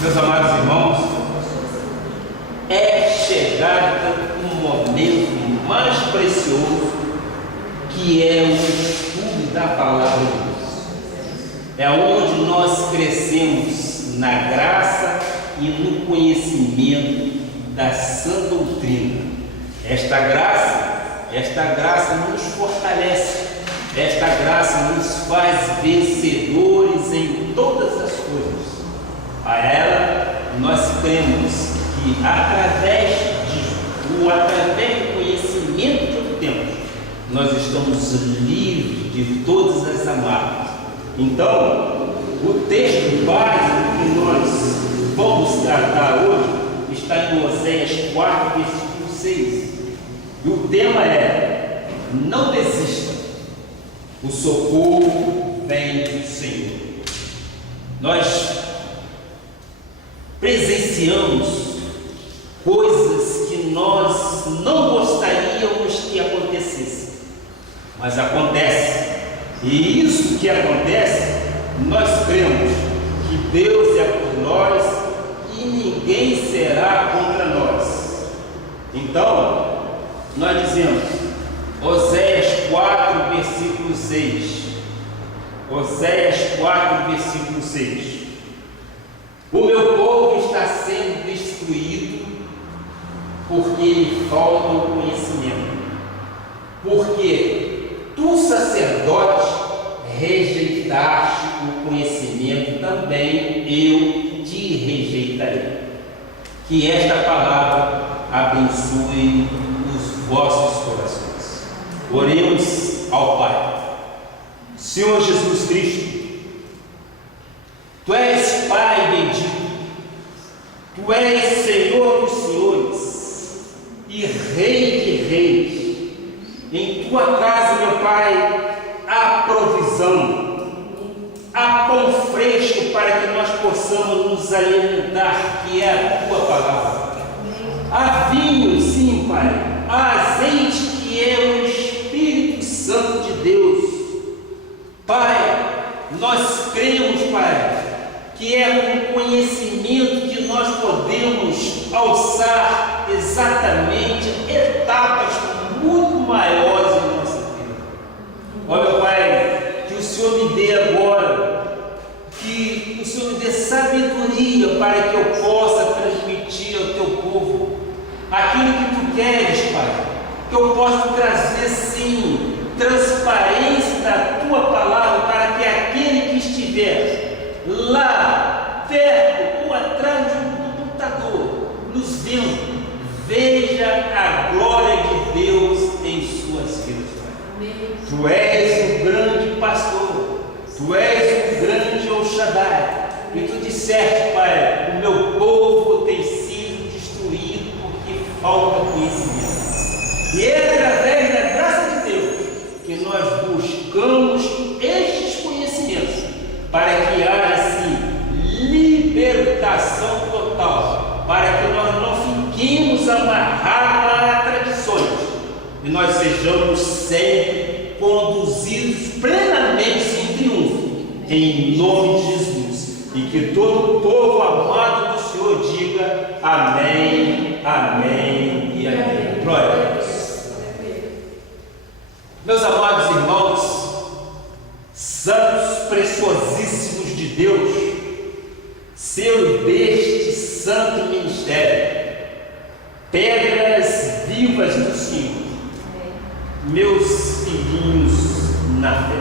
Meus amados irmãos, é chegado um momento mais precioso, que é o estudo da Palavra de Deus. É onde nós crescemos na graça e no conhecimento da sã doutrina. Esta graça nos fortalece, esta graça nos faz vencedores em todas as coisas. A ela nós cremos que através do conhecimento que temos, nós estamos livres de todas as amarras. Então, o texto básico que nós vamos tratar hoje está em Oséias 4, versículo 6. E o tema é: não desista, o socorro vem do Senhor. Nós presenciamos coisas que nós não gostaríamos que acontecessem, mas acontece. E isso que acontece, nós cremos que Deus é por nós e ninguém será contra nós. Então, nós dizemos, Oséias 4, versículo 6. Oséias 4, versículo 6. O meu povo está sendo destruído porque lhe falta o conhecimento. Porque tu, sacerdote, rejeitaste o conhecimento, também eu te rejeitarei. Que esta palavra abençoe os vossos corações. Oremos ao Pai. Senhor Jesus Cristo, Tu és Pai bendito, Tu és Senhor dos senhores e Rei de reis. Em Tua casa, meu Pai, há provisão, há pão fresco para que nós possamos nos alimentar, que é a Tua palavra. Há vinho, sim, Pai, há azeite, que é o Espírito Santo de Deus. Pai, nós cremos, Pai, que é com conhecimento que nós podemos alçar exatamente etapas muito maiores em nossa vida. Ó meu Pai, que o Senhor me dê agora, que o Senhor me dê sabedoria para que eu possa transmitir ao Teu povo aquilo que Tu queres, Pai, que eu possa trazer, sim, transparência da Tua palavra para que aquele que estiver lá, perto ou atrás do computador, nos vendo, veja a glória de Deus em suas vidas, Pai. Tu és o grande pastor, Tu és o grande El Shaddai, e Tu disseste, Pai, o meu povo tem sido destruído porque falta conhecimento. E é através da graça de Deus que nós buscamos estes conhecimentos, para que haja assim libertação total, para que nós não fiquemos amarrados a tradições e nós sejamos sempre conduzidos plenamente em triunfo, em nome de Jesus, e que todo o povo amado do Senhor diga amém, amém e amém. Glória a Deus. Meus amados irmãos, santos preciosíssimos de Deus, ser deste santo ministério, pedras vivas do Senhor, meus filhinhos na fé.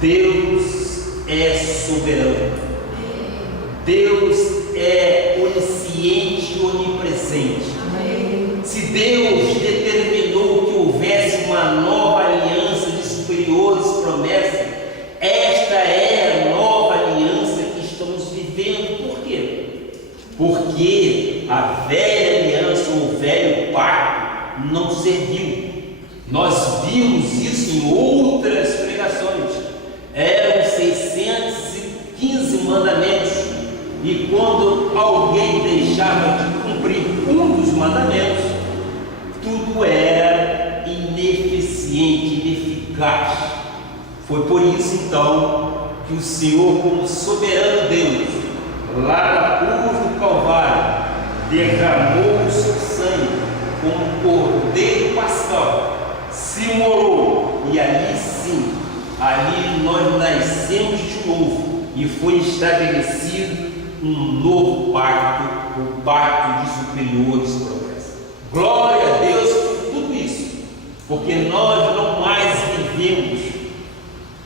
Deus é soberano, Deus é onisciente e onipresente. Se Deus determinou que houvesse uma nova aliança de superiores promessas, esta é a nova aliança que estamos vivendo. Por quê? Porque a velha aliança, ou o velho pacto, não serviu. Nós vimos isso em outras pregações. Eram 615 mandamentos, e quando alguém deixava de cumprir um dos mandamentos, tudo era ineficiente, ineficaz. Foi por isso então que o Senhor, como soberano Deus, lá na cruz do Calvário, derramou o seu sangue como cordeiro pascal, se imolou, e ali sim, ali nós nascemos de novo e foi estabelecido um novo pacto, o pacto de superiores promessas. Glória a Deus por tudo isso, porque nós não mais vivemos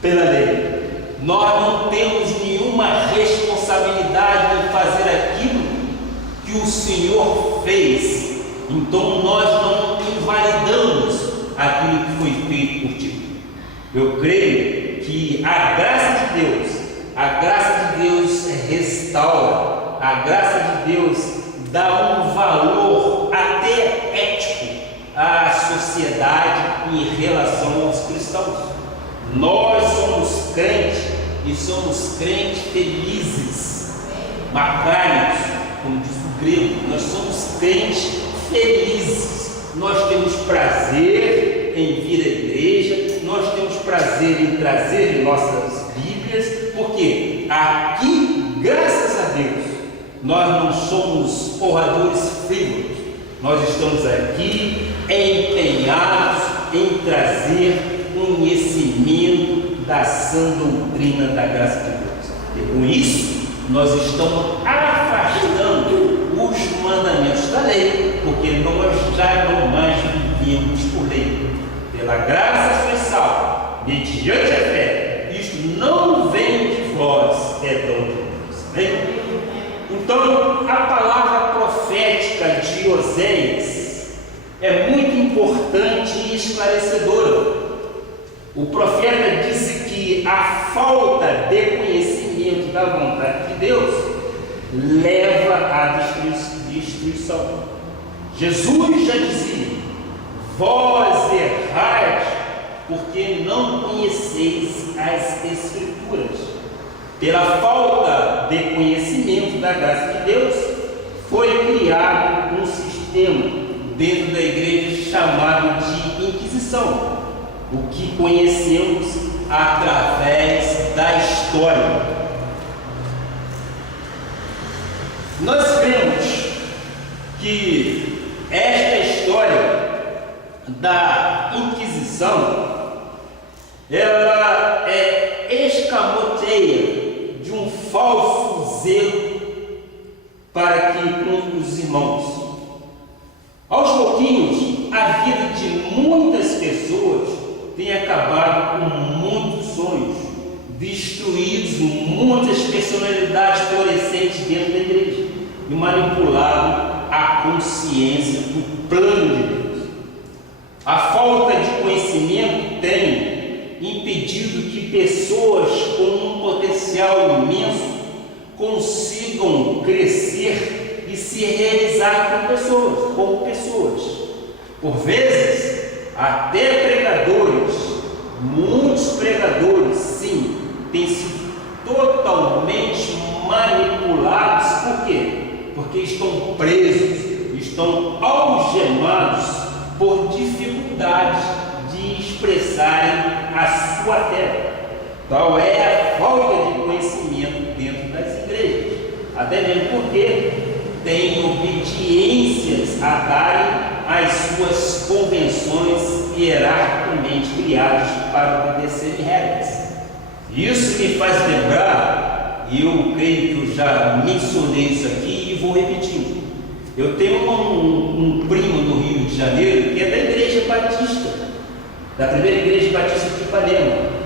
pela lei. Nós não temos nenhuma responsabilidade em fazer aquilo que o Senhor fez. Então nós não invalidamos aquilo que foi feito por ti. Eu creio que a graça de Deus restaura, a graça de Deus dá um valor até ético à sociedade em relação aos cristãos. Nós somos crentes e somos crentes felizes, macários, como diz o grego. Nós somos crentes felizes. Nós temos prazer em vir à igreja, nós temos prazer em trazer nossas Bíblias, porque aqui, graças a Deus, nós não somos oradores frívolos. Nós estamos aqui empenhados em trazer conhecimento da sã doutrina da graça de Deus. E com isso, nós estamos afastando os mandamentos da lei, porque nós já não mais vivemos por lei. Pela graça sois salvos, mediante a fé. Isto não vem de vós, é dom de Deus. Amém? Então, a palavra profética de Oséias é muito importante e esclarecedora. O profeta disse que a falta de conhecimento da vontade de Deus leva à destruição. Jesus já dizia: vós errais porque não conheceis as Escrituras. Pela falta de conhecimento da graça de Deus, foi criado um sistema dentro da igreja chamado de Inquisição, o que conhecemos através da história. Nós vemos que esta história da Inquisição, ela escamoteia de um falso zelo para que com os irmãos. Aos pouquinhos, a vida de muitas pessoas tem acabado com muitos sonhos, destruídos muitas personalidades florescentes dentro da igreja e manipulado a consciência do plano de Deus. A falta de conhecimento tem impedido que pessoas com um potencial imenso consigam crescer e se realizar como pessoas. Por vezes, até pregadores, muitos pregadores, sim, têm sido totalmente manipulados. Por quê? Porque estão presos, estão algemados por dificuldades de expressarem a sua fé. Tal é a falta de conhecimento dentro das igrejas, até mesmo porque têm obediências a darem às suas convenções hierarquicamente criadas para obedecerem regras. Isso me faz lembrar, e eu creio que eu já mencionei isso aqui e vou repetir. Eu tenho um primo no Rio de Janeiro que é da Igreja Batista, da primeira Igreja Batista de Ipanema,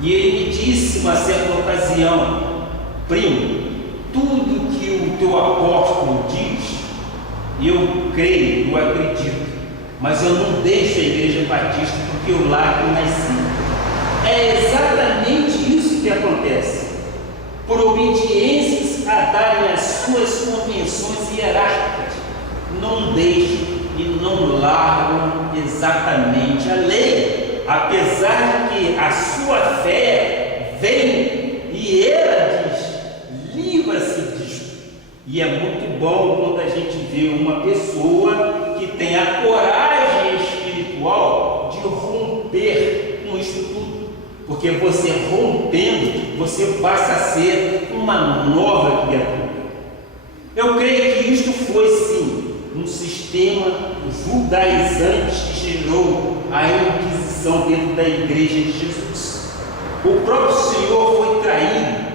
e ele me disse uma certa ocasião: primo, tudo que o teu apóstolo diz, eu creio, eu acredito, mas eu não deixo a Igreja Batista porque eu lá que eu nasci. É exatamente isso que acontece. Por obediências a darem as suas convenções hierárquicas, não deixam e não largam exatamente a lei, apesar de que a sua fé vem e ela diz: livra-se disso. E é muito bom quando a gente vê uma pessoa que tem a coragem espiritual de romper com isso tudo. Porque você rompendo, você passa a ser uma nova criatura. Eu creio que isto foi sim um sistema judaizante que gerou a Inquisição dentro da igreja de Jesus. O próprio Senhor foi traído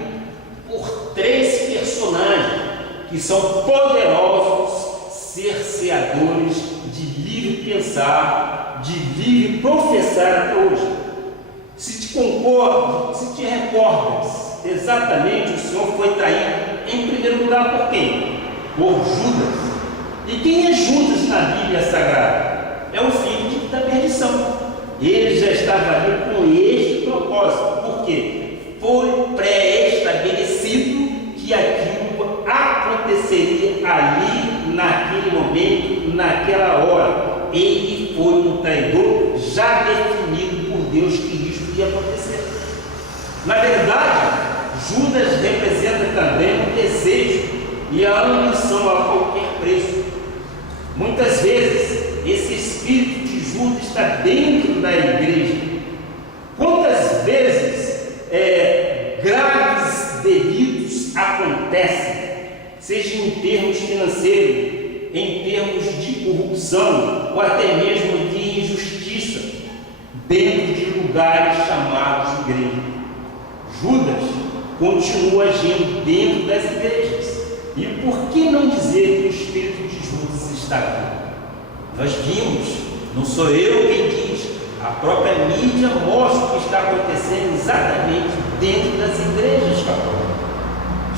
por 3 personagens que são poderosos cerceadores de livre pensar, de livre professar até hoje. Se te recordas, exatamente o Senhor foi traído em primeiro lugar por quem? Por Judas. E quem é Judas na Bíblia Sagrada? É o filho da perdição. Ele já estava ali com este propósito. Por quê? Foi pré-estabelecido que aquilo aconteceria ali, naquele momento, naquela hora. Ele foi um traidor já definido por Deus que isso ia acontecer. Na verdade, Judas representa também o desejo e a ambição a qualquer preço. Muitas vezes, esse espírito de Judas está dentro da igreja. Quantas vezes graves delitos acontecem, seja em termos financeiros, em termos de corrupção ou até mesmo de injustiça, dentro de lugares chamados de igreja. Judas continua agindo dentro das igrejas. E por que não dizer que o espírito de Judas está aqui? Nós vimos, não sou eu quem diz, a própria mídia mostra o que está acontecendo exatamente dentro das igrejas católicas.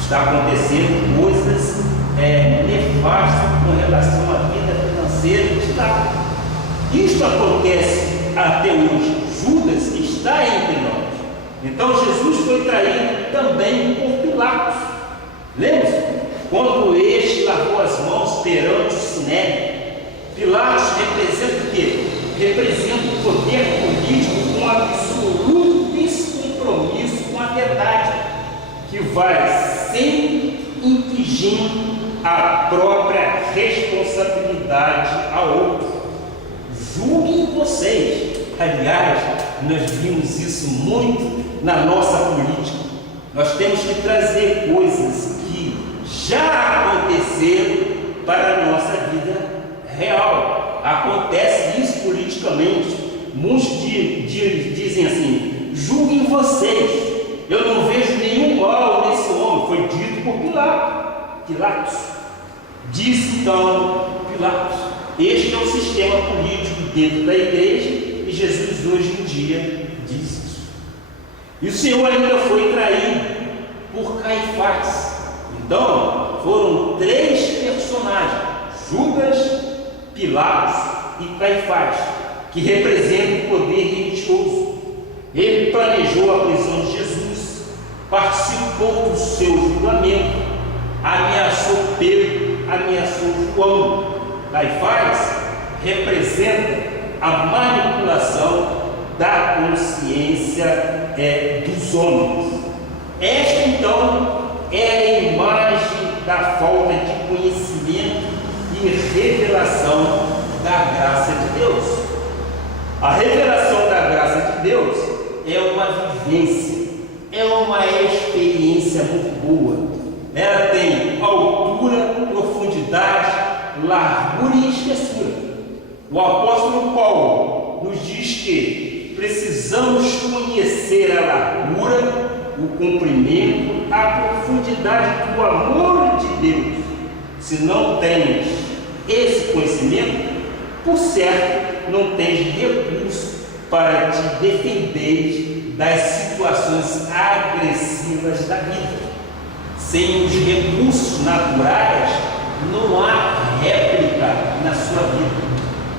Está acontecendo coisas nefastas com relação à vida financeira de lá. Isto acontece até hoje. Judas está entre nós. Então Jesus foi traído também por Pilatos. Lembra-se? Quando este lavou as mãos perante o Sinédrio, Pilatos representa o quê? Representa o poder político com absoluto descompromisso com a verdade, que vai sempre infligindo a própria responsabilidade a outro. Julguem vocês. Aliás, nós vimos isso muito na nossa política. Nós temos que trazer coisas que já aconteceram para a nossa vida real. Acontece isso politicamente. Muitos dizem assim: julguem vocês. Eu não vejo nenhum mal nesse homem. Foi dito por Pilatos. Disse então Pilatos. Este é o sistema político dentro da igreja e Jesus hoje em dia diz isso. E o Senhor ainda foi traído por Caifás. Então, foram 3 personagens: Judas, Pilatos e Caifás, que representam o poder religioso. Ele planejou a prisão de Jesus, participou do seu julgamento, ameaçou Pedro, ameaçou João. Caifás representa a manipulação da consciência dos homens. Esta então é a imagem da falta de conhecimento e revelação da graça de Deus. A revelação da graça de Deus é uma vivência, é uma experiência muito boa. Ela tem altura, profundidade, largura e espessura. O apóstolo Paulo nos diz que precisamos conhecer a largura, o comprimento, a profundidade do amor de Deus. Se não tens esse conhecimento, por certo, não tens recurso para te defender das situações agressivas da vida. Sem os recursos naturais, não há réplica na sua vida.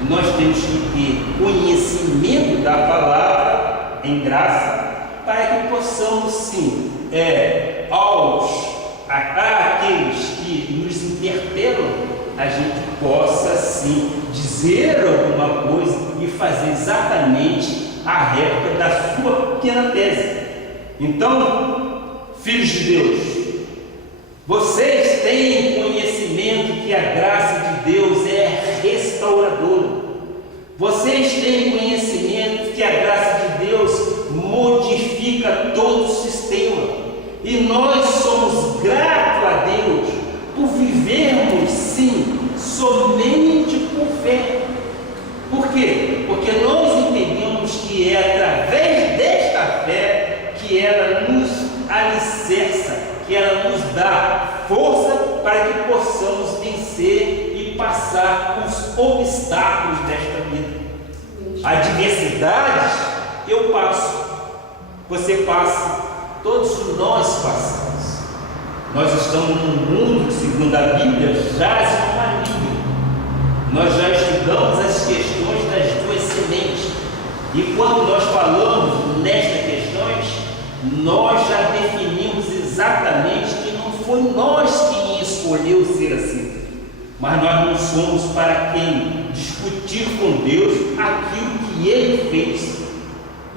Nós temos que ter conhecimento da palavra em graça, para que possamos sim, àqueles que nos interpelam, a gente possa sim dizer alguma coisa e fazer exatamente a réplica da sua pequena tese. Então, filhos de Deus, vocês têm conhecimento que a graça de Deus é restauradora. Vocês têm conhecimento que a graça de Deus modifica todo o sistema. E nós somos gratos a Deus por viver ela nos alicerça, que ela nos dá força para que possamos vencer e passar os obstáculos desta vida. Adversidades eu passo, você passa, todos nós passamos. Nós estamos num mundo que, segundo a Bíblia, jaz no maligno. Nós já estudamos as questões das duas sementes. E quando nós falamos nestas questões, nós já definimos exatamente que não foi nós quem escolheu ser assim. Mas nós não somos para quem discutir com Deus aquilo que Ele fez.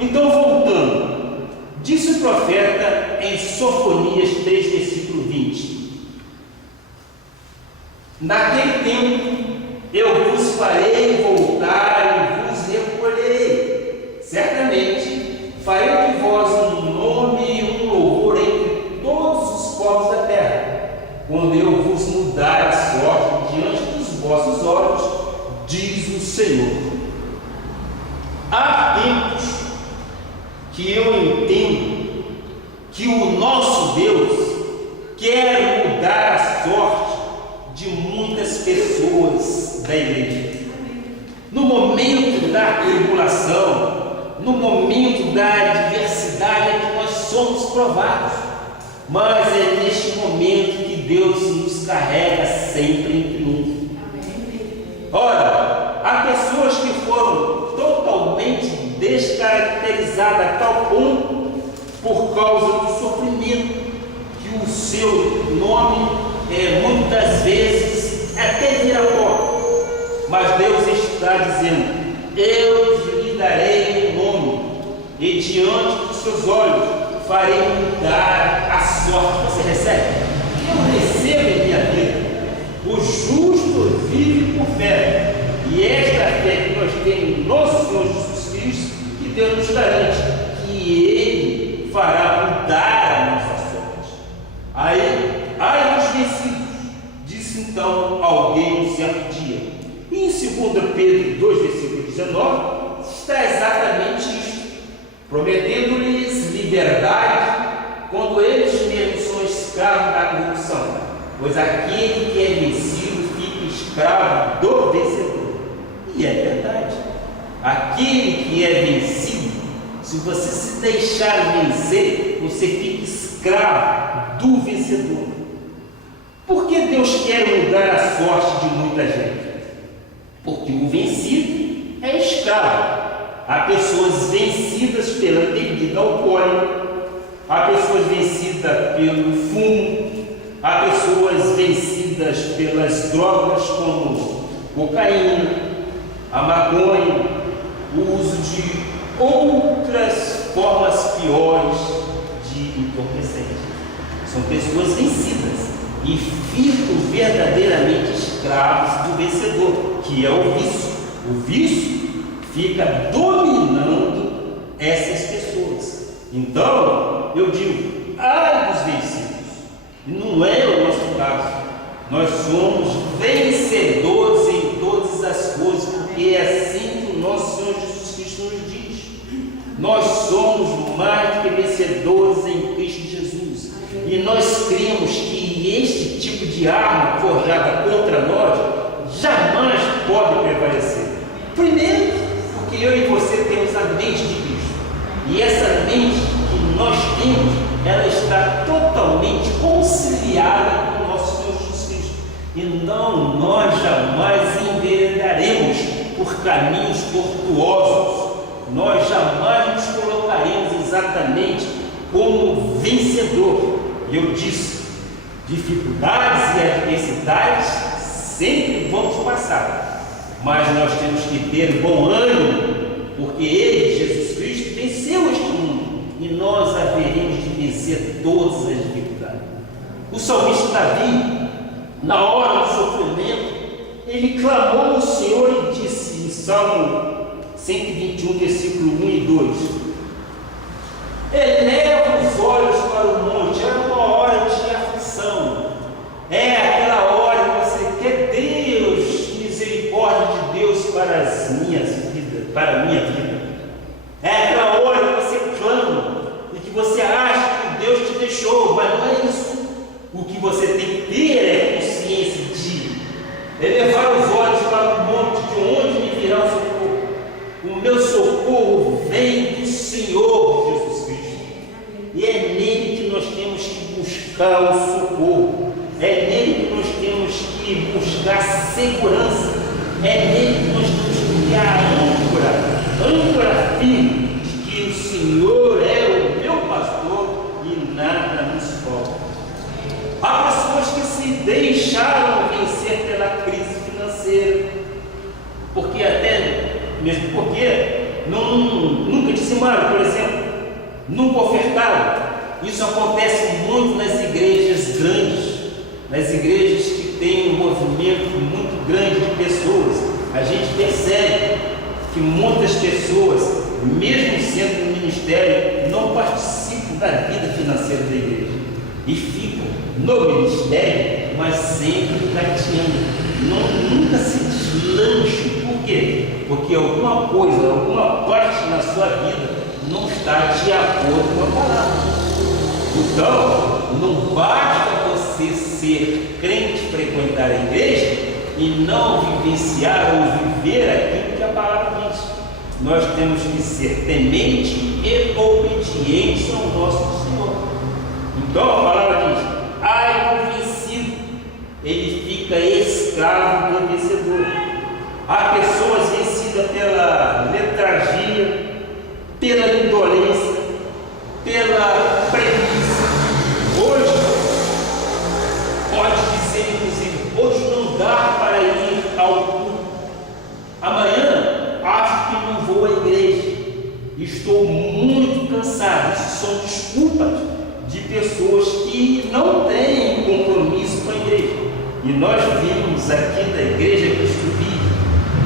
Então, voltando, disse o profeta em Sofonias 3, versículo 20: naquele tempo eu vos farei voltar e vos recolherei. Certamente farei de vós um nome e um louvor entre todos os povos da terra, quando eu vos mudar a sorte diante dos vossos olhos, diz o Senhor. Há tempos que eu entendo que o nosso Deus quer mudar a sorte de muitas pessoas da igreja. No momento da tribulação, no momento da adversidade é que nós somos provados, mas é neste momento que Deus nos carrega sempre em triunfo. Ora, há pessoas que foram totalmente descaracterizadas a tal ponto, por causa do sofrimento, que o seu nome muitas vezes até vira pó. Mas Deus está dizendo: eu lhe darei um nome, e diante dos seus olhos farei mudar a sorte. Você recebe? Eu recebo em minha vida. O justo vive por fé, e esta fé que nós temos no Senhor Jesus Cristo, que Deus nos garante que Ele fará mudar a nossa sorte. Aí, ai dos vencidos, disse então alguém um certo dia. E em 2 Pedro 2, versículo 19, está exatamente isto: prometendo-lhes liberdade, quando eles mesmos são escravos da corrupção. Pois aquele que é vencido fica escravo do vencedor. E é verdade. Aquele que é vencido, se você se deixar vencer, você fica escravo do vencedor. Por que Deus quer mudar a sorte de muita gente? Porque o vencido é escravo. Há pessoas vencidas pela bebida alcoólica, há pessoas vencidas pelo fumo, há pessoas vencidas pelas drogas como cocaína, a maconha, o uso de outras formas piores de entorpecentes. São pessoas vencidas e ficam verdadeiramente escravos do vencedor, que é o vício. O vício fica dominando essas pessoas. Então, eu digo, ai dos vencidos. Não é o nosso caso. Nós somos vencedores em todas as coisas, porque é assim que o nosso Senhor Jesus Cristo nos diz. Nós somos mais do que vencedores em Cristo Jesus. E nós cremos que este tipo de arma forjada contra nós jamais pode prevalecer. Primeiro, porque eu e você temos a mente de Cristo. E essa mente que nós temos, ela está totalmente conciliada com o nosso Senhor Jesus Cristo. E não, nós jamais enveredaremos por caminhos tortuosos. Nós jamais nos colocaremos exatamente como vencedor. E eu disse, dificuldades e adversidades sempre vamos passar. Mas nós temos que ter bom ânimo, porque Ele, Jesus Cristo, venceu este mundo. E nós haveremos de vencer todas as dificuldades. O salmista Davi, na hora do sofrimento, ele clamou ao Senhor e disse em Salmo 121, versículo 1 e 2: eleva os olhos para o monte. Era uma hora de aflição, é aquela hora que você quer Deus, misericórdia de Deus para as minhas vidas, para a minha vida. É aquela hora que você clama e que você acha deixou, mas não é isso. O que você tem que ter é consciência de elevar os olhos para o monte, de onde me virá o socorro. O meu socorro vem do Senhor Jesus Cristo. E é nele que nós temos que buscar o socorro. É nele que nós temos que buscar segurança. É nele que nós temos que ter a âncora firme de que o Senhor é o meu pastor e nada nos falta. Há pessoas que se deixaram vencer pela crise financeira, porque nunca dizimaram, por exemplo, nunca ofertaram. Isso acontece muito nas igrejas grandes, nas igrejas que têm um movimento muito grande de pessoas. A gente percebe que muitas pessoas, mesmo sendo no ministério, não participam da vida financeira da igreja e ficam no ministério, mas sempre gateando, nunca se deslancham. Por quê? Porque alguma coisa, alguma parte na sua vida não está de acordo com a palavra. Então, não basta você ser crente, frequentar a igreja e não vivenciar ou viver aquilo que a palavra diz. Nós temos que ser tementes e obedientes ao nosso Senhor. Então a palavra diz: ai do vencido, ele fica escravo do vencedor. Há pessoas vencidas pela letargia, pela indolência, pela preguiça. Hoje, pode dizer inclusive, hoje não dá para ir ao culto. Amanhã, acho que não vou à igreja. Estou muito cansado. Isso são desculpas de pessoas que não têm compromisso com a igreja. E nós vimos aqui da Igreja Cristo Vive,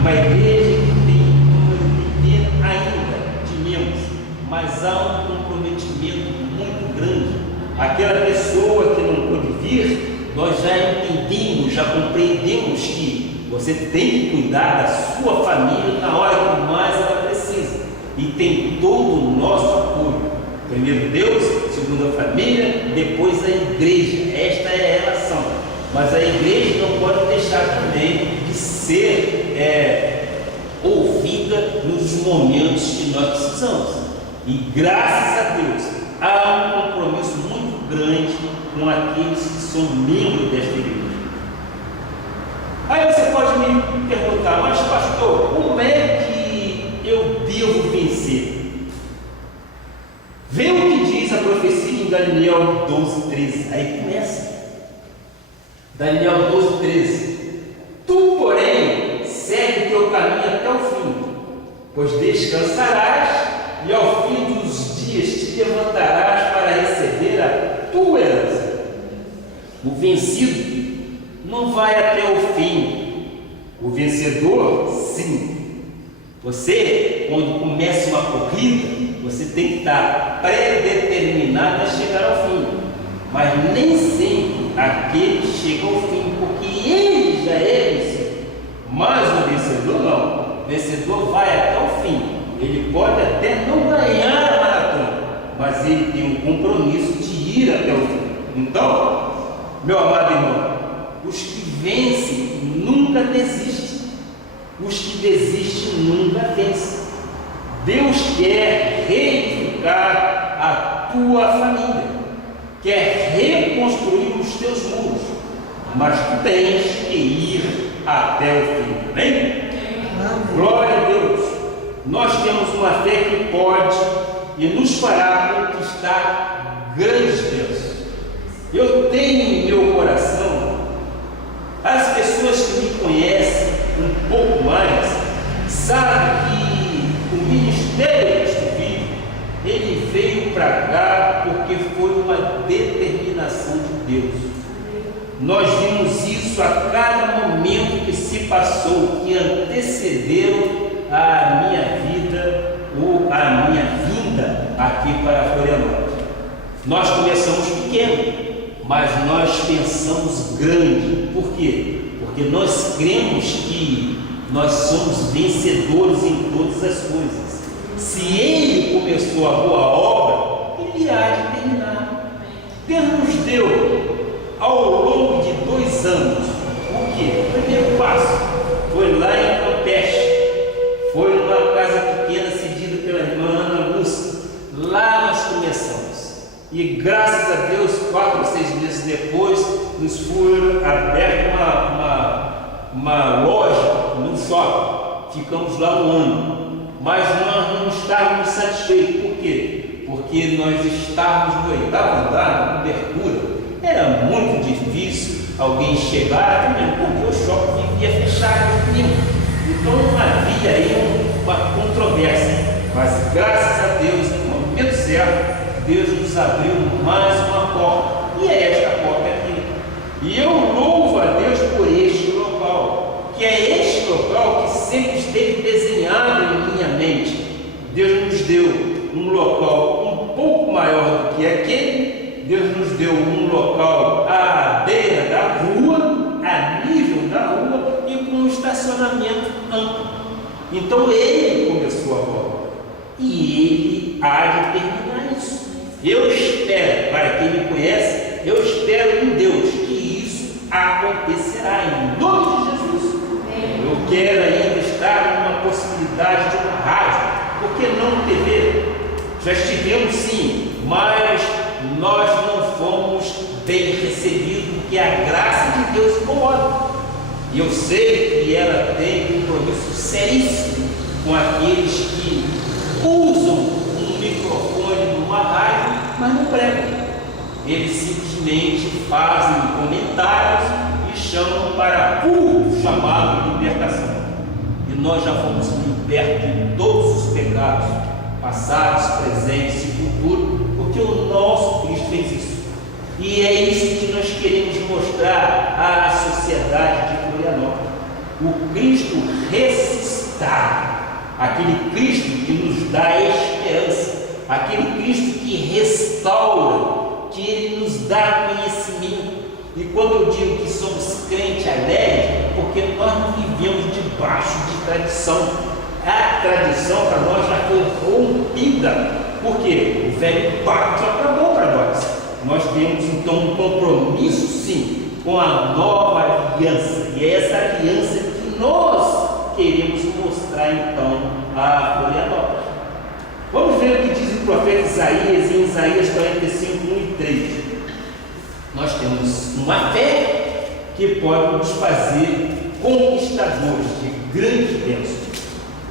uma igreja que tem um número pequeno ainda de membros, mas há um comprometimento muito grande. Aquela pessoa que não pôde vir, nós já entendemos, já compreendemos que você tem que cuidar da sua família na hora que mais ela precisa, e tem todo o nosso apoio. Primeiro Deus, segundo a família, depois a igreja. Esta é a relação. Mas a igreja não pode deixar também de ser ouvida nos momentos que nós precisamos. E graças a Deus, há um compromisso muito grande com aqueles que são membros desta igreja. Aí você pode me perguntar: mas pastor, como é que eu devo vencer? Vê o que diz a profecia em Daniel 12:13. Aí começa. Daniel 12:13. Tu, porém, segue teu caminho até o fim, pois descansarás e ao fim dos dias te levantarás para receber a tua herança. O vencido não vai até o fim. O vencedor, sim. Você, quando começa uma corrida, você tem que estar predeterminado a chegar ao fim, mas nem sempre aquele chega ao fim, porque ele já é vencido. Mas o vencedor não. O vencedor vai até o fim. Ele pode até não ganhar a maratona, mas ele tem um compromisso de ir até o fim. Então, meu amado irmão, os que vencem nunca desistem. Os que desistem nunca vencem. Deus quer reedificar a tua família, quer reconstruir os teus muros, mas tu tens que ir até o fim, amém? Glória a Deus! Nós temos uma fé que pode e nos fará conquistar grandes bênçãos. Eu tenho em meu coração, as pessoas que me conhecem um pouco mais, sabem que o ministério Cristo Vive, ele veio para cá porque foi uma determinação de Deus. Nós vimos isso a cada momento que se passou, que antecederam a minha vida ou a minha vinda aqui para Florianópolis. Nós começamos pequeno, mas nós pensamos grande. Por quê? Porque nós cremos que nós somos vencedores em todas as coisas. Se Ele começou a boa obra, Ele há de terminar. deu ao longo de 2 anos. O que? O primeiro passo foi lá em Campeche, foi numa casa pequena cedida pela irmã Ana Lúcia. Lá nós começamos. E graças a Deus, 4 ou 6 meses depois, nos foi aberta uma loja no shopping. Ficamos lá 1 ano. Mas nós não estávamos satisfeitos. Por quê? Porque nós estávamos no 8º andar, na cobertura. Era muito difícil alguém chegar, porque o shopping vivia fechado. Então não havia aí uma controvérsia. Mas graças a Deus, no momento certo, Deus nos abriu mais uma porta. E é esta porta aqui. E eu louvo a Deus por este local, que é este local que sempre esteve desenhado em minha mente. Deus nos deu um local um pouco maior do que aquele. Deus nos deu um local à beira da rua, a nível da rua, e com um estacionamento amplo. Então Ele começou a obra e Ele há de terminar isso. Eu espero, para quem me conhece, eu espero em Deus que isso acontecerá em nome de Jesus. Eu quero ainda estar numa possibilidade de uma rádio, por que não TV? Já estivemos sim, mas nós não fomos bem recebidos, porque a graça de Deus incomoda. E eu sei que ela tem um compromisso seríssimo com aqueles que usam um microfone numa rádio, mas não pregam. Eles simplesmente fazem comentários e chamam para culto chamado de libertação. E nós já fomos libertos de todos os pecados, passados, presentes e futuros, porque o nosso Cristo fez isso. E é isso que nós queremos mostrar à sociedade de Florianópolis. O Cristo ressuscitado, aquele Cristo que nos dá esperança, aquele Cristo que restaura, que Ele nos dá conhecimento. E quando eu digo que somos crente alegre, porque nós não vivemos debaixo de tradição. A tradição para nós já foi rompida. Por quê? O velho pacto acabou para nós. Nós temos então um compromisso sim com a nova aliança. E é essa aliança que nós queremos mostrar então a Florianópolis. Vamos ver o que diz o profeta Isaías em Isaías 45, 1 e 3. Nós temos uma fé que pode nos fazer conquistadores de grandes bênçãos.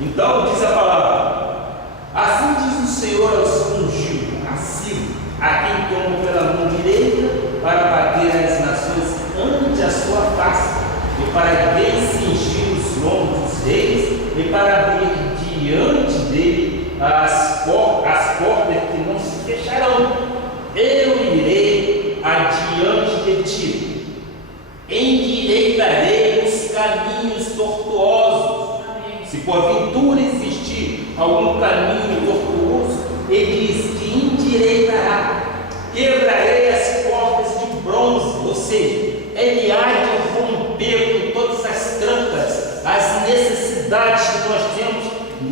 Então diz a palavra: assim diz o Senhor aos ungidos, a Ciro, a quem tomou pela mão direita para bater as nações ante a sua face, e para bem cingir os lombos dos reis, e para abrir diante dele as portas que não se fecharão. Eu irei adiante de ti, endireitarei os caminhos tortuosos. Se porventura existir algum caminho tortuoso, ele diz que endireitará. Quebrarei as portas de bronze, ou seja, ele há de romper com todas as trancas, as necessidades que nós temos,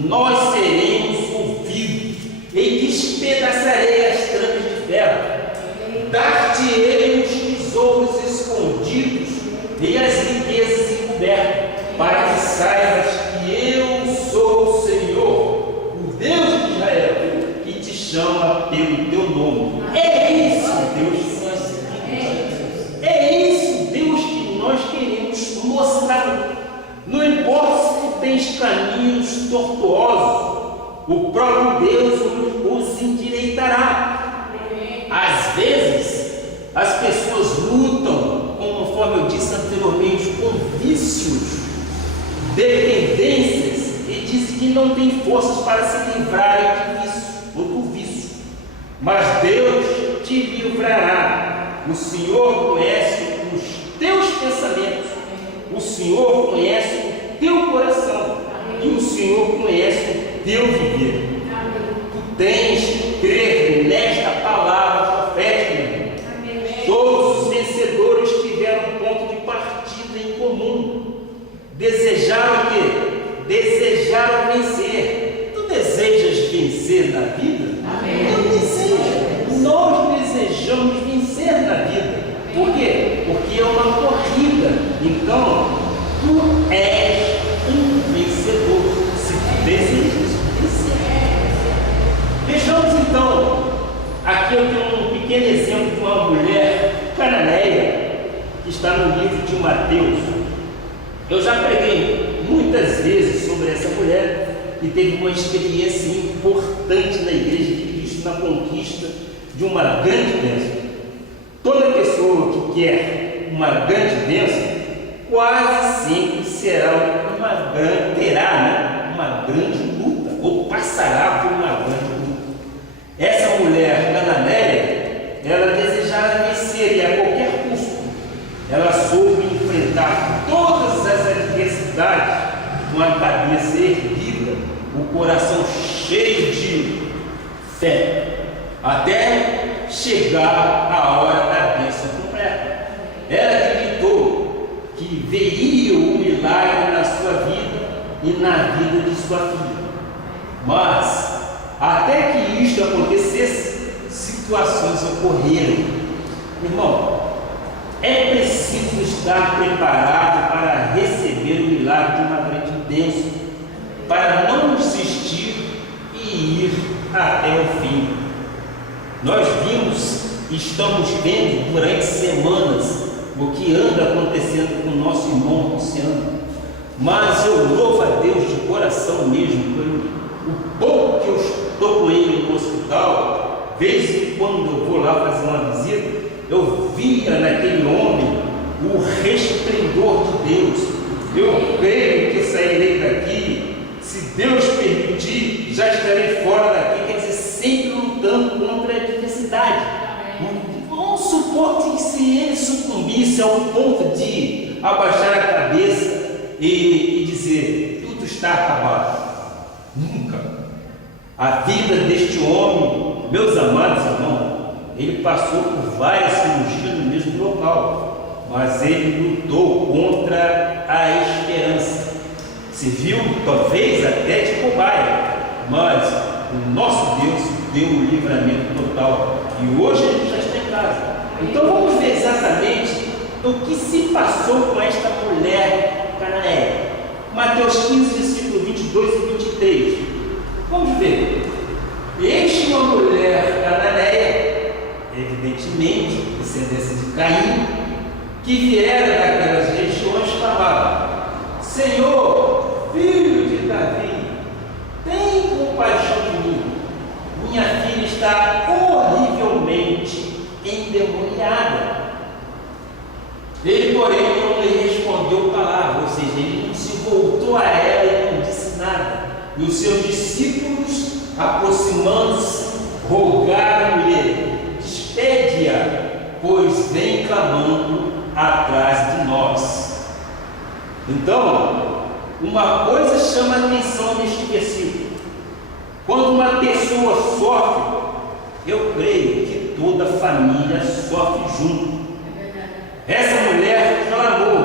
nós seremos ouvidos. E despedaçarei as trancas de ferro, dar-te-ei os tesouros escondidos e as riquezas encobertas, para que saibas que eu sou o Senhor, o Deus de Israel, que te chama pelo teu nome. É isso, Deus, que nós queremos. É isso, Deus, que nós queremos mostrar. Não importa se tu tens caminhos tortuosos, o próprio Deus os endireitará. Às vezes, as pessoas lutam, conforme eu disse anteriormente, com vícios, dependências, e dizem que não tem forças para se livrarem de vício ou do vício. Mas Deus te livrará. O Senhor conhece os teus pensamentos, o Senhor conhece o teu coração, e o Senhor conhece o teu viver. Tu tens que crer nesta palavra profética, meu irmão. Todos os vencedores tiveram um ponto de partida em comum. Desejaram o quê? Desejaram vencer. Tu desejas vencer na vida? Amém. Eu desejo. Nós desejamos vencer na vida. porque é uma corrida. Então, tu és um vencedor, se tu desejas vencer. Vejamos então, aqui eu tenho um pequeno exemplo de uma mulher cananeia, que está no livro de Mateus. Eu já preguei muitas vezes sobre essa mulher, que teve uma experiência importante na Igreja de Cristo, na conquista de uma grande bênção. Toda pessoa que quer uma grande bênção, quase sempre terá uma grande luta, ou passará por uma grande luta. Essa mulher cananeia, ela desejava vencer e a qualquer custo. Ela soube enfrentar todas as adversidades com a cabeça erguida, o coração cheio de fé, até chegar a hora da bênção completa. Ela acreditou que veria o milagre na sua vida e na vida de sua filha. Mas, até que isto acontecesse, situações ocorreram. Irmão, é preciso estar preparado para receber o milagre de uma grande bênção, para não desistir e ir até o fim. Nós vimos e estamos vendo durante semanas o que anda acontecendo com o nosso irmão Luciano, mas eu louvo a Deus de coração mesmo pelo o pouco que eu estou com ele no hospital. Vez em quando eu vou lá fazer uma visita, eu via naquele homem o resplendor de Deus. Eu creio que sairei daqui, se Deus permitir, já estarei fora daqui, quer dizer, sempre lutando contra a adversidade. Vamos supor que se ele sucumbisse ao ponto de abaixar a cabeça e dizer, tudo está acabado. Nunca. A vida deste homem, meus amados irmãos, ele passou por várias cirurgias no mesmo local, mas ele lutou contra a esperança. Se viu, talvez até de cobaia, mas o nosso Deus deu o livramento total. E hoje ele já está em casa. Então vamos ver exatamente o que se passou com esta mulher cananeia. Mateus 15, versículo 22 e 23. Vamos ver. Eis uma mulher cananeia, evidentemente, descendência de Caim, que viera daquelas regiões, falava: Senhor, filho de Davi, tem compaixão de mim. Minha filha está horrivelmente endemoniada. Ele, porém, não lhe respondeu palavra, ou seja, ele não se voltou a ela e não disse nada. E os seus discípulos, aproximando-se, rogaram-lhe: despede-a, pois vem clamando atrás de nós. Então, uma coisa chama a atenção neste versículo. Quando uma pessoa sofre, eu creio que toda a família sofre junto. Essa mulher clamou,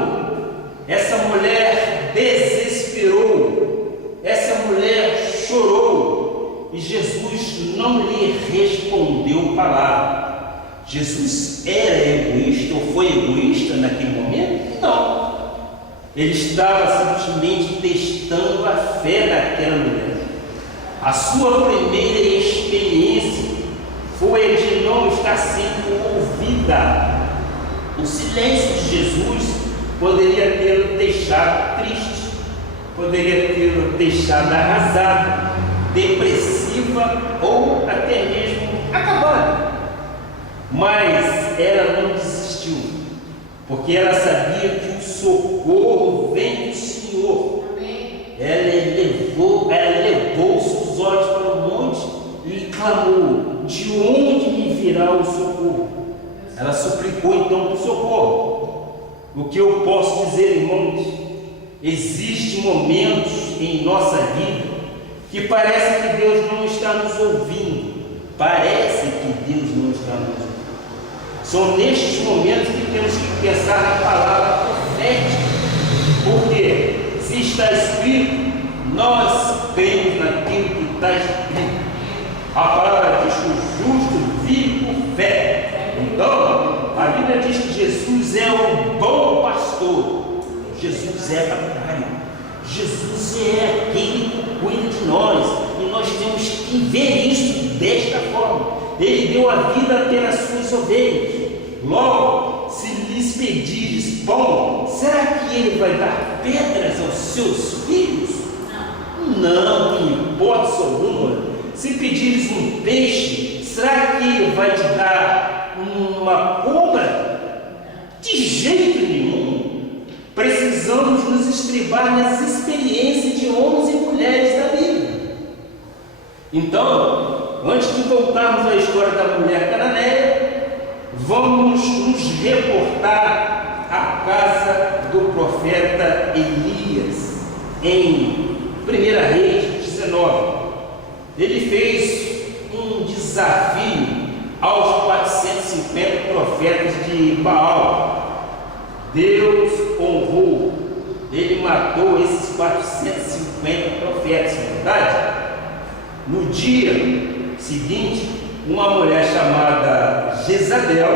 essa mulher desesperou, essa mulher chorou, e Jesus não lhe respondeu palavra. Jesus era egoísta ou foi egoísta naquele momento? Não. Ele estava simplesmente testando a fé daquela mulher. A sua primeira experiência foi a de não estar sendo ouvida. O silêncio de Jesus poderia tê-lo deixado triste, poderia tê-lo deixado arrasado, depressiva ou até mesmo acabada. Mas ela não desistiu, porque ela sabia que o socorro vem do Senhor. Ela levou seus olhos para o monte e clamou: de onde me virá o socorro? Ela suplicou então por socorro. O que eu posso dizer, irmãos? Existem momentos em nossa vida que parece que Deus não está nos ouvindo. Parece que Deus não está nos ouvindo. São nestes momentos que temos que pensar na palavra profética. Porque se está escrito, nós cremos naquilo que está escrito. A palavra diz que o justo vive por fé. Então, a Bíblia diz que Jesus é o bom pastor. Jesus é batalha. Jesus é aquele que cuida de nós. E nós temos que ver isso desta forma. Ele deu a vida pelas suas ovelhas. Logo, se lhes pedires pão, será que ele vai dar pedras aos seus filhos? Não, em hipótese alguma. Se pedires um peixe, será que ele vai te dar uma cobra? De jeito nenhum. Precisamos nos estribar nas experiências de homens e mulheres da Bíblia. Então, antes de voltarmos à história da mulher cananeia, vamos nos reportar à casa do profeta Elias, em 1 Reis 19. Ele fez um desafio aos 450 profetas de Baal. Deus honrou, ele matou esses 450 profetas, não é verdade? No dia seguinte, uma mulher chamada Jezabel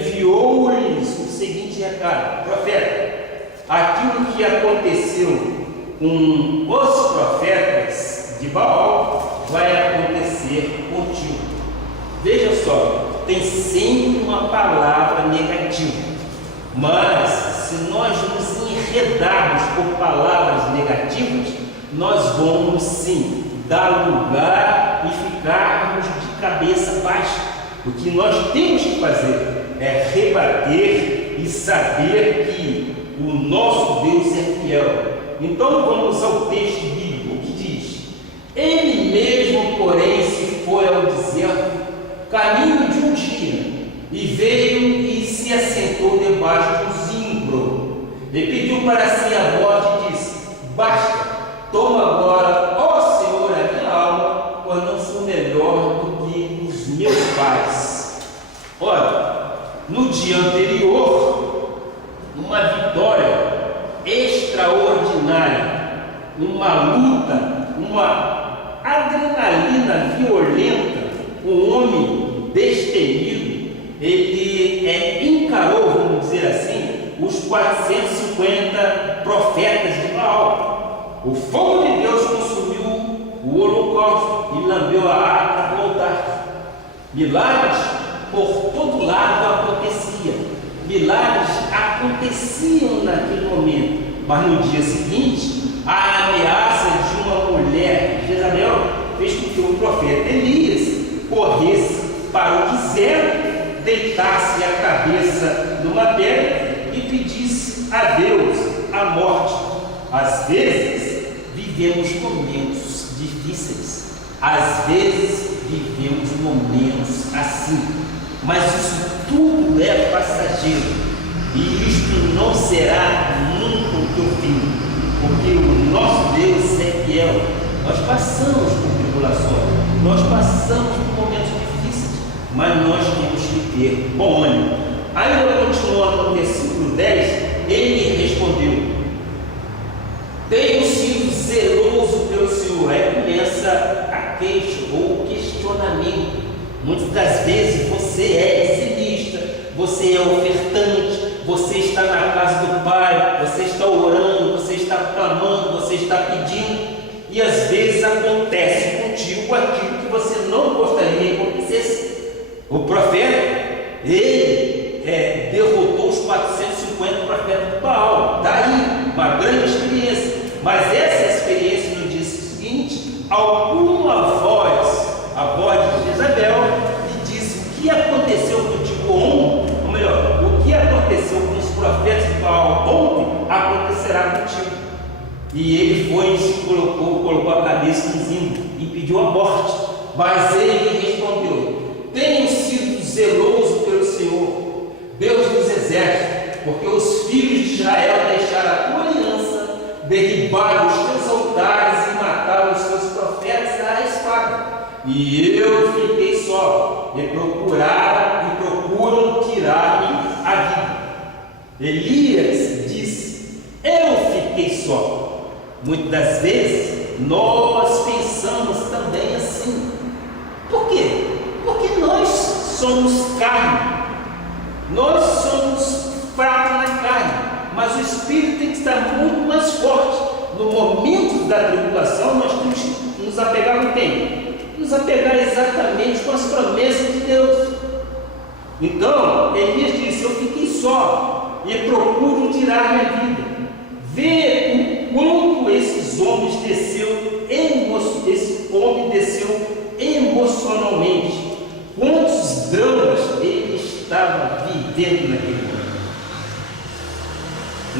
enviou-lhes o seguinte recado: profeta, aquilo que aconteceu com os profetas de Baal vai acontecer contigo. Veja só, tem sempre uma palavra negativa, mas se nós nos enredarmos por palavras negativas, nós vamos sim dar lugar e ficarmos de cabeça baixa. O que nós temos que fazer é rebater e saber que o nosso Deus é fiel. Então vamos ao texto bíblico que diz: ele mesmo, porém, se foi ao deserto, caminho de um dia, e veio e se assentou debaixo do zimbro. E pediu para si a voz e disse: basta, toma agora, ó Senhor, a minha alma, pois não sou melhor do que os meus pais. Ora, no dia anterior, uma vitória extraordinária, uma luta, uma adrenalina violenta, um homem destemido, ele encarou, vamos dizer assim, os 450 profetas de Baal. O fogo de Deus consumiu o holocausto e lambeu a água do altar. Milagres por todo lado aconteciam. Milagres aconteciam naquele momento. Mas no dia seguinte, a ameaça de uma mulher, Jezabel, fez com que o profeta Elias corresse para o deserto, deitasse a cabeça numa pedra e pedisse a Deus a morte. Às vezes vivemos momentos difíceis, às vezes vivemos momentos assim, mas isso tudo é passageiro e isto não será nunca o teu fim, porque o nosso Deus é fiel. Nós passamos por tribulações, nós passamos por momentos difíceis, mas nós temos que ter bom ânimo. Ainda continuando no versículo 10, ele respondeu: tenho sido zeloso pelo Senhor. Aí começa a queixa ou o questionamento. Muitas das vezes você é dizimista, você é ofertante, você está na casa do Pai, você está orando, você está clamando, você está pedindo, e às vezes acontece contigo aquilo que você não gostaria que acontecesse. O profeta, ele derrotou os 450 profetas de Baal. Daí uma grande experiência. Mas essa experiência no dia seguinte, alguma voz, a voz de Jezabel, lhe disse: o que aconteceu contigo ontem, ou melhor, o que aconteceu com os profetas de Baal ontem, acontecerá contigo. E ele foi e se colocou a cabeça no zimbro e pediu a morte. Mas ele respondeu: tenho sido zeloso pelo Senhor, Deus dos exércitos, porque os filhos de Israel deixaram a tua aliança, derribaram os teus altares e mataram os teus profetas à espada. E eu fiquei só, e procuram tirar-me a vida. Elias disse: eu fiquei só. Muitas das vezes nós pensamos também assim. Por quê? Porque nós somos carne. Nós somos fracos na carne, mas o Espírito tem que estar muito mais forte. No momento da tribulação, nós temos que nos apegar com quem? Nos apegar exatamente com as promessas de Deus. Então, Elias disse: eu fiquei só e procuro tirar minha vida. Vê o quanto esse homem desceu emocionalmente, quantos dramas ele estava vivendo naquele momento.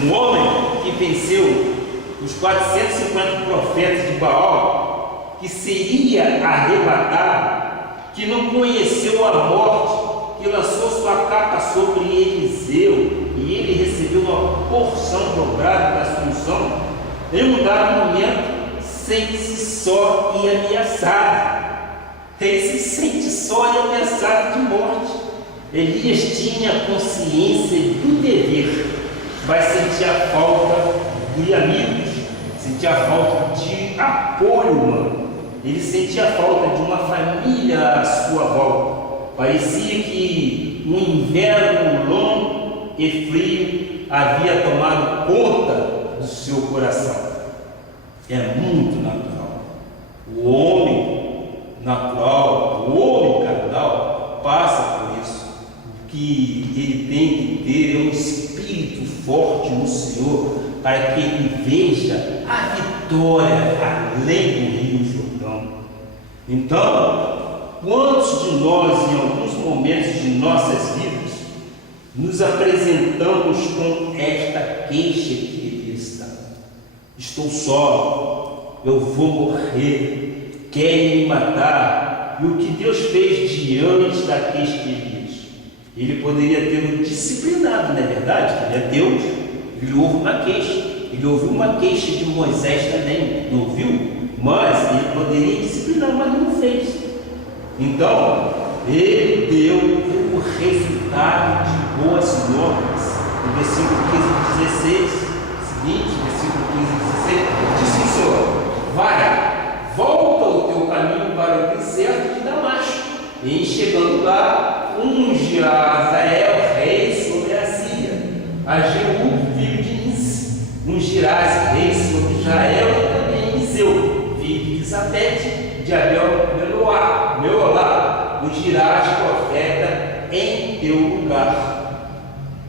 Um homem que venceu os 450 profetas de Baal, que seria arrebatado, que não conheceu a morte, que lançou sua capa sobre Eliseu, e ele recebeu uma porção dobrada da sua unção, em um dado momento sente-se só e ameaçado. Ele se sente só e ameaçado de morte. Elias tinha consciência do dever, mas sentia a falta de amigos, sentia a falta de apoio humano. Ele sentia a falta de uma família à sua volta. Parecia que um inverno longo e frio havia tomado conta do seu coração. É muito natural. O homem natural, o homem carnal, passa por isso. O que ele tem que ter é um espírito forte no Senhor, para que ele veja a vitória além do Rio Jordão. Então, quantos de nós, em alguns momentos de nossas vidas, nos apresentamos com esta queixa que ele está? Estou só, eu vou morrer, querem me matar. E o que Deus fez diante da queixa de Elias? Ele poderia ter disciplinado, não é verdade? Ele é Deus, ele ouve uma queixa. Ele ouviu uma queixa de Moisés também, não ouviu? Mas ele poderia disciplinar, mas não fez. Então, ele deu o resultado de boas novas. No versículo 15 e 16, seguinte, versículo 15 e 16, disse: Senhor, vai, volta o teu caminho para o deserto de Damasco, e chegando lá, unge a Azael, rei sobre a Síria, a Jeú, filho de Nis, ungirás rei sobre Israel, e também Eliseu, filho de Isabete, de Abel Meolá, ungirás profeta em teu lugar.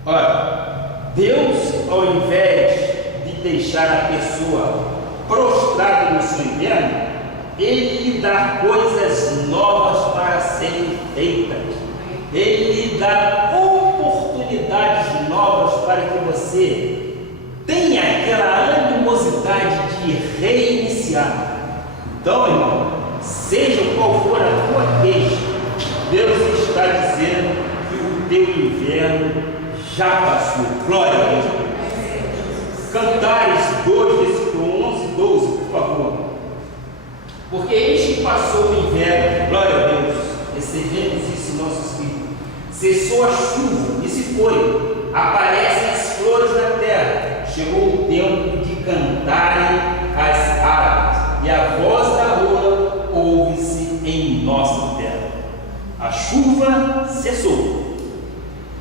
Olha, Deus, ao invés de deixar a pessoa prostrada no seu inferno, Ele lhe dá coisas novas para serem feitas. Ele lhe dá oportunidades novas para que você tenha aquela animosidade de reiniciar. Então, irmão, seja qual for a tua queixa, Deus está dizendo que o teu inverno já passou. Glória a Deus. Cantares 2, versículo 11 e 12, por favor. Porque este passou o inverno, glória a Deus, recebemos isso em nosso espírito. Cessou a chuva e se foi, aparecem as flores da terra. Chegou o tempo de cantarem as árvores, e a voz da rola ouve-se em nossa terra. A chuva cessou,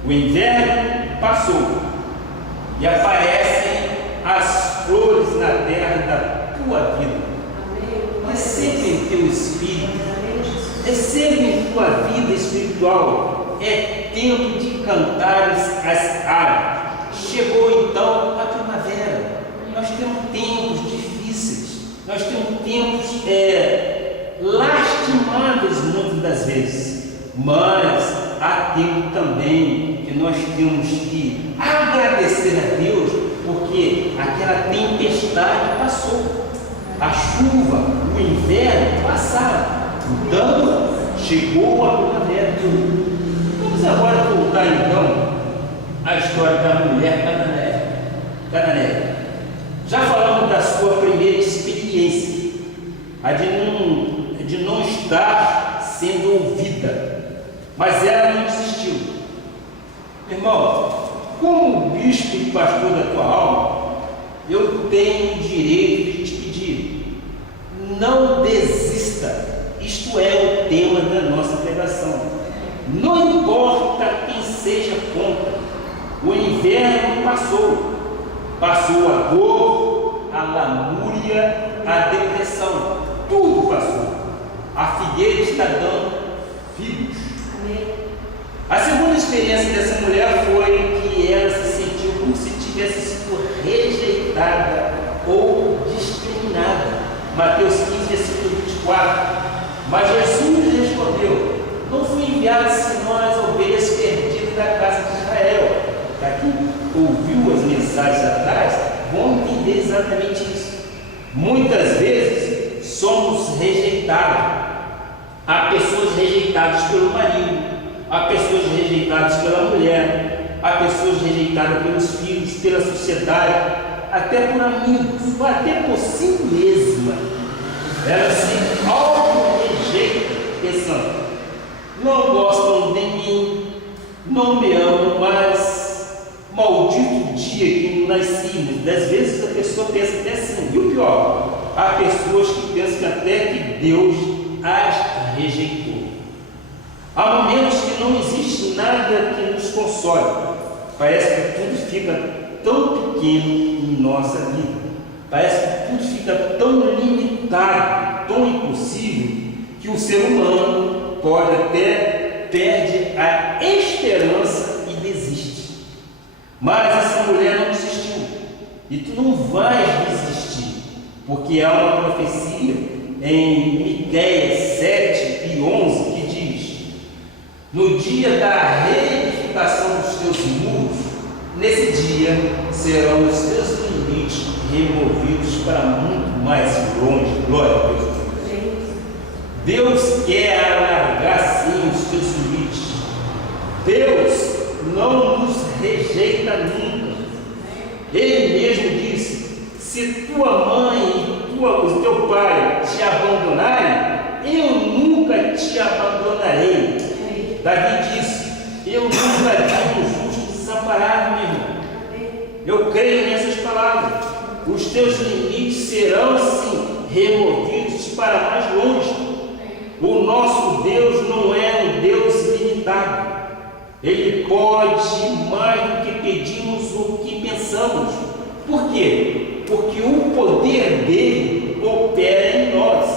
o inverno passou, e aparecem as flores na terra da tua vida. Receba em teu espírito, receba em tua vida espiritual. É tempo de cantar as árvores. Chegou então a primavera. Nós temos tempos difíceis, nós temos tempos lastimáveis muitas das vezes, mas há tempo também que nós temos que agradecer a Deus, porque aquela tempestade passou. A chuva, o inverno passaram. Então, chegou a primavera. Vamos agora voltar então à história da mulher cananeia. Já falamos da sua primeira experiência, a de não estar sendo ouvida, mas ela não desistiu. Irmão, como bispo e pastor da tua alma, eu tenho o direito de te pedir: não desista. Isto é o tema da nossa pregação. Não importa quem seja contra, inverno passou. Passou a dor, a lamúria, a depressão. Tudo passou. A figueira está dando figos. A segunda experiência dessa mulher foi que ela se sentiu como se tivesse sido rejeitada ou discriminada. Mateus 15, versículo 24. Mas Jesus respondeu: não fui enviado senão as ovelhas perdidas da casa de Israel. Daqui ouviu as mensagens atrás, vão entender exatamente isso. Muitas vezes somos rejeitados. Há pessoas rejeitadas pelo marido, há pessoas rejeitadas pela mulher, há pessoas rejeitadas pelos filhos, pela sociedade, até por amigos, ou até por si mesma. Ela se auto-rejeita, pensando: não gostam de mim, não me amam mais, maldito dia que nascimos. Às vezes a pessoa pensa até assim. E o pior, há pessoas que pensam que até que Deus as rejeitou. Há momentos que não existe nada que nos console. Parece que tudo fica tão pequeno em nossa vida. Parece que tudo fica tão limitado, tão impossível, que o ser humano pode até perde a esperança e desiste. Mas essa mulher não desistiu. E tu não vais desistir, porque há uma profecia em Miqueias 7 e 11 que diz: no dia da reedificação dos teus muros, nesse dia serão os teus limites removidos para muito mais longe. Glória a Deus. Deus quer alargar sim os teus limites. Deus não nos rejeita nunca. Ele mesmo disse: se tua mãe e o teu pai te abandonarem, eu nunca te abandonarei. Davi disse: eu nunca vi um justo desamparado, meu irmão. Eu creio nessas palavras. Os teus limites serão sim removidos para mais longe. O nosso Deus não é um Deus limitado. Ele pode mais do que pedimos ou que pensamos. Por quê? Porque o poder dele opera em nós.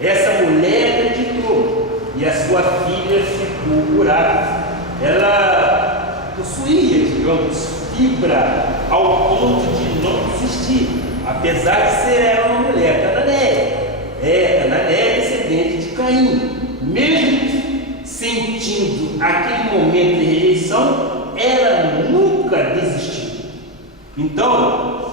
Essa mulher acreditou e a sua filha ficou curada. Ela possuía, digamos, fibra ao ponto de não desistir, apesar de ser ela uma mulher cananeia. Cananeia é descendente de Caim. Mesmo sentindo aquele momento de rejeição, ela nunca desistiu. Então,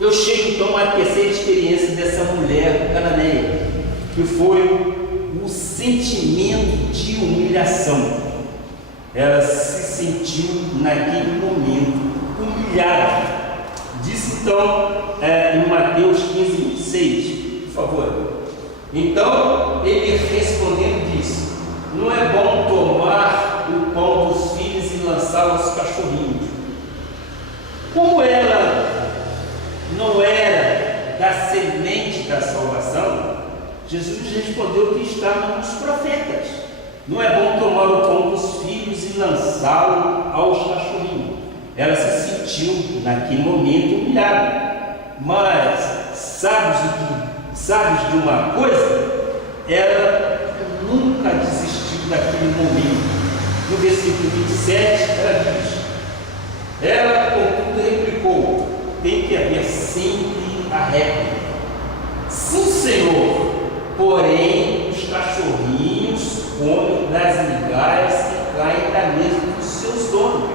eu chego à terceira experiência dessa mulher cananeia, que foi o sentimento de humilhação. Ela se sentiu naquele momento humilhada. Disse então em Mateus 15, 26, por favor. Então ele respondendo disse: não é bom tomar o pão dos filhos e lançá-lo aos cachorrinhos. Como ela não era da semente da salvação, Jesus respondeu que estava nos profetas: não é bom tomar o pão dos filhos e lançá-lo aos cachorrinhos. Ela se sentiu naquele momento humilhada. Mas sabes de uma coisa? Ela nunca desistiu daquele momento. No versículo 27 ela diz: ela contudo replicou: tem que haver sempre a réplica. Sim, Senhor, porém os cachorrinhos comem das migalhas que caem da mesa dos seus donos.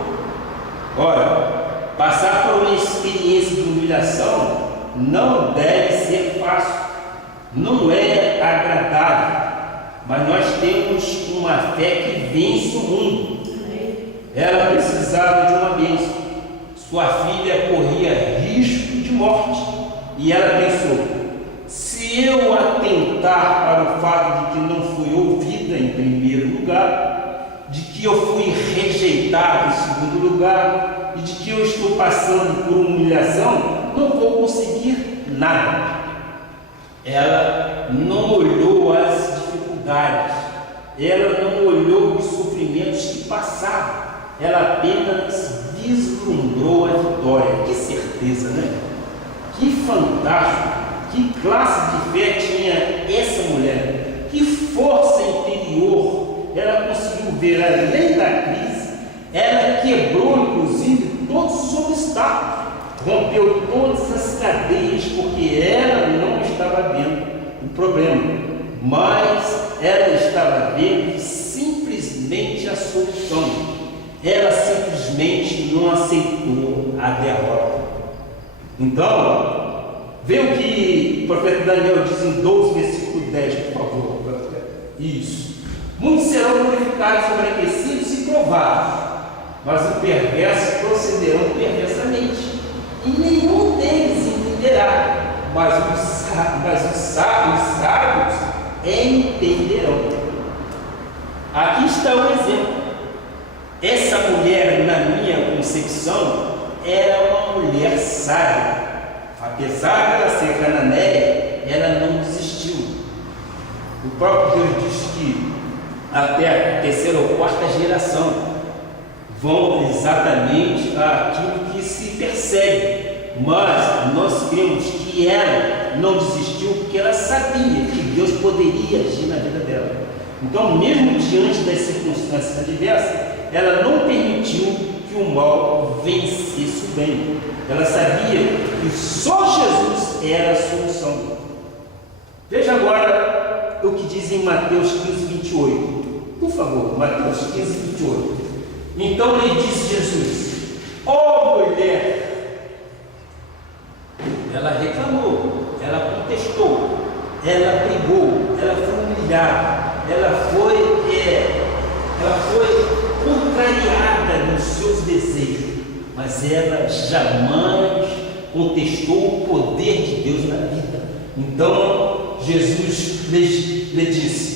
Ora, passar por uma experiência de humilhação não deve ser fácil, não é agradável, mas nós temos uma fé que vence o mundo. Ela precisava de uma bênção. Sua filha corria risco de morte e ela pensou: se eu atentar para o fato de que não fui ouvida em primeiro lugar, de que eu fui rejeitado em segundo lugar e de que eu estou passando por humilhação, não vou conseguir nada. Ela não olhou as dificuldades, ela não olhou os sofrimentos que passavam. ela apenas vislumbrou a vitória. Que certeza, né? Que fantástico! Que classe de fé tinha essa mulher? Que força interior ela conseguiu ver além da crise? Ela quebrou, inclusive, todos os obstáculos, rompeu todas as cadeias, porque ela não estava vendo o problema, mas ela estava vendo simplesmente a solução. Ela simplesmente não aceitou a derrota. Então, vê o que o profeta Daniel diz em 12, versículo 10, por favor. Isso. Muitos serão glorificados, embranquecidos e provados, mas os perversos procederão perversamente, e nenhum deles entenderá, mas os sábios entenderão. Aqui está o exemplo. Essa mulher, na minha concepção, era uma mulher sábia. Apesar de ela ser cananeia, ela não desistiu. O próprio Deus diz que até a terceira ou quarta geração vão exatamente aquilo que se persegue. Mas nós cremos que ela não desistiu porque ela sabia que Deus poderia agir na vida dela. Então, mesmo diante das circunstâncias adversas, ela não permitiu que o mal vencesse o bem. Ela sabia que só Jesus era a solução. Veja agora o que diz em Mateus 15, 28. Por favor, Mateus 15, 28. Então lhe disse Jesus: ó mulher, ela reclamou, ela contestou, ela brigou, ela foi humilhada, ela foi contrariada nos seus desejos, mas ela jamais contestou o poder de Deus na vida. Então Jesus lhe disse: